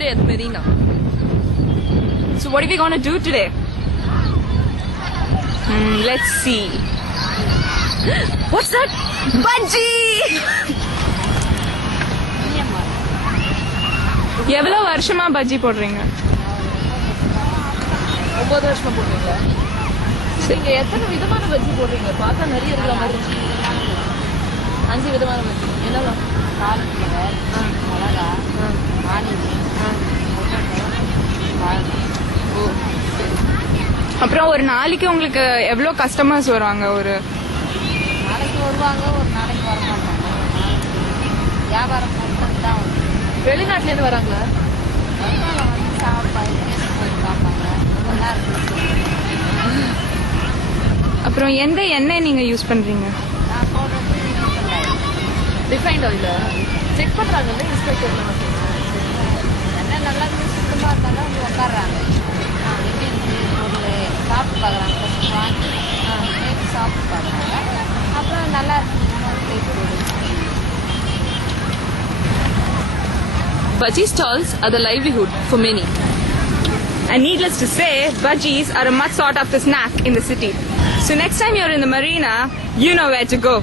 today at Marina. So what are we going to do today? Let's see. What's that? Bhaji! எவ்வளோ வருஷமா பஜ்ஜி போடுறீங்க? 9 வருஷமா போடுறீங்களா? நீங்க எத்தனை விதமான பஜ்ஜி போடுறீங்க? பார்த்தா நிறைய இருக்கிற மாதிரி இருக்கு. 5 விதமான பஜ்ஜி. என்னலாம்? காலிஃப்ளவர், மிளகா, ஆனியன், ஓ சரி. அப்புறம் ஒரு நாளைக்கு உங்களுக்கு எவ்வளோ கஸ்டமர்ஸ் வருவாங்க? ஒரு நாளைக்கு வருவாங்க, ஒரு நாளைக்கு வர மாட்டாங்க. வியாபாரம் பொறுத்து தான் வரும். வெளிநாட்டுலேருந்து வராங்களா? வருவாங்க, வந்து சாப்பாடு போய் பார்ப்பாங்க. நல்லா இருக்கு. அப்புறம் எந்த எண்ணெய் நீங்க யூஸ் பண்றீங்க? நான் போடுறது ரிஃபைண்ட் ஆயிலா? செக் பண்ணுறாங்கல்ல இன்ஸ்பெக்டர். என்ன நல்லா இருக்கு, சுத்தமாக இருந்தாலும் வந்து உட்காடுறாங்க. எப்படி இருக்கு பொருள் சாப்பிட்டு பார்க்குறாங்க. ஃபஸ்ட்டு வாங்கி கேட்டு சாப்பிட்டு பார்க்குறாங்க. அப்புறம் நல்லா இருக்கு. Bhaji stalls are the livelihood for many. And needless to say, bhajis are a much sought after snack in the city. So next time you're in the marina, you know where to go.